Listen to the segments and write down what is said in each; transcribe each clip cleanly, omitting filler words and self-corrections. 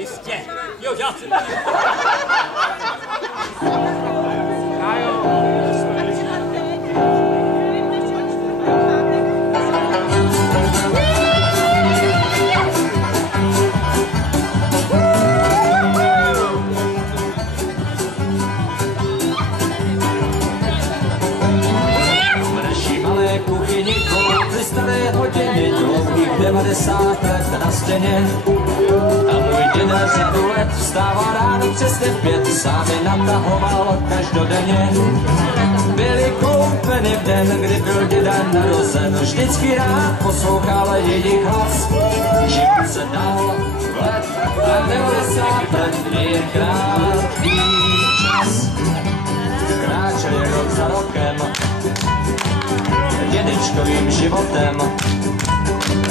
Jistě, jo, já si staré hodiny, dlouhých 90 let na stěně. A můj děda řadu let vstával ráno přesně v 5, sám je natahoval každodenně. Byly koupeny v den, kdy byl děda narozen, vždycky rád poslouchal jejich hlas. Život se dal let a 90 let je krátký čas. Kráčel je rok za rokem dědečkovým životem.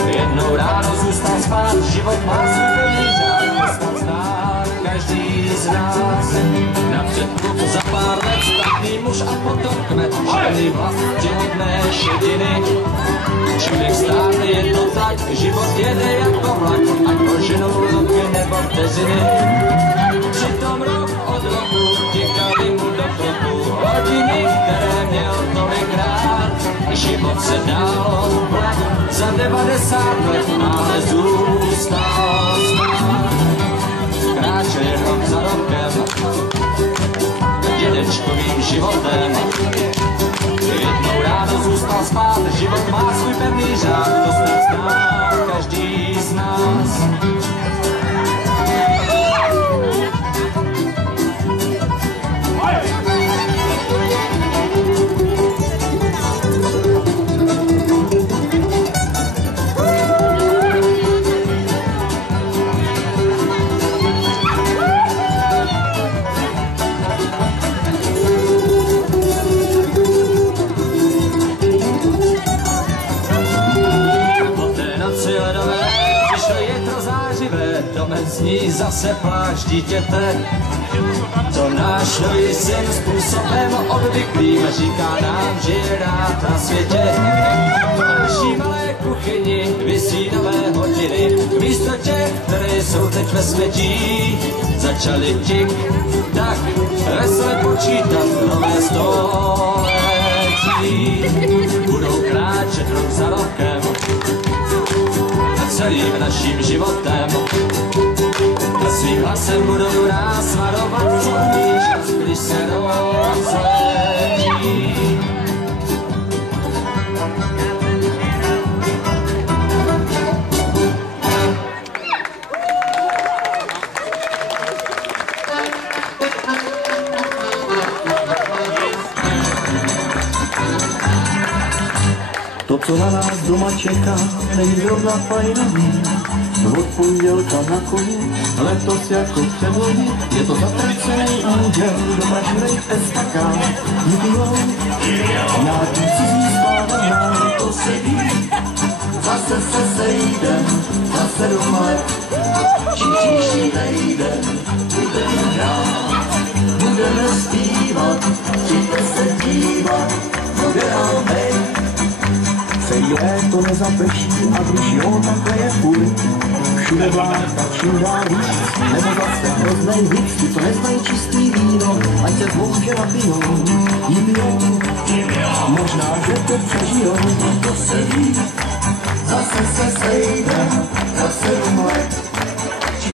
Jednou ráno zůstal spát, život má svůj pevný řád, snad zná každý z nás. Napřed kluk za pár let, statný muž a potom kmet, žádný vlast, těhotné šediny. Člověk stárne, je to tak, život jede jako vlak, ať poženou roky nebo vteřiny. Přitom rok od roku těkaly mu do kroku hodiny, které měl tolikrát. Život se dál za 90 let, ale zůstal stát. Kráčel je rok za rokem dědečkovým životem. Jednou ráno zůstal spát, život má svůj pevný řád, to snad zná každý z nás. Zní zase pláč dítěte, to náš nový syn způsobem obvyklým říká nám, že je rád na světě. V naší malé kuchyni visí nové hodiny, místo těch, které jsou teď ve světí, začaly tik tak vesele počítat nové století. Budou kráčet rok za rokem celým naším životem. A svým hlasem budou nás varovat celý čas, když se rozletí. To, co na nás doma čeká, není zrovna fajnový. Od pondělka na koni, letos jako předloni, je to zatracený úděl, do pražnej estakád. Jubilou, nějaký cizí spávaná, to se ví. Zase se sejdem, za 7 let, příští týden, budeme hrát, budeme zpívat, přijďte se dívat, bude nám hejt. Léto nezaprší a když jo, takhle je furt. Všude vláda, všude víc, nebo zase hroznej víc. Ty, co neznají čistý víno, ať se zvouže napijou. Jim možná, že to přežijou. To se ví, zase se sejdem, za 7 let.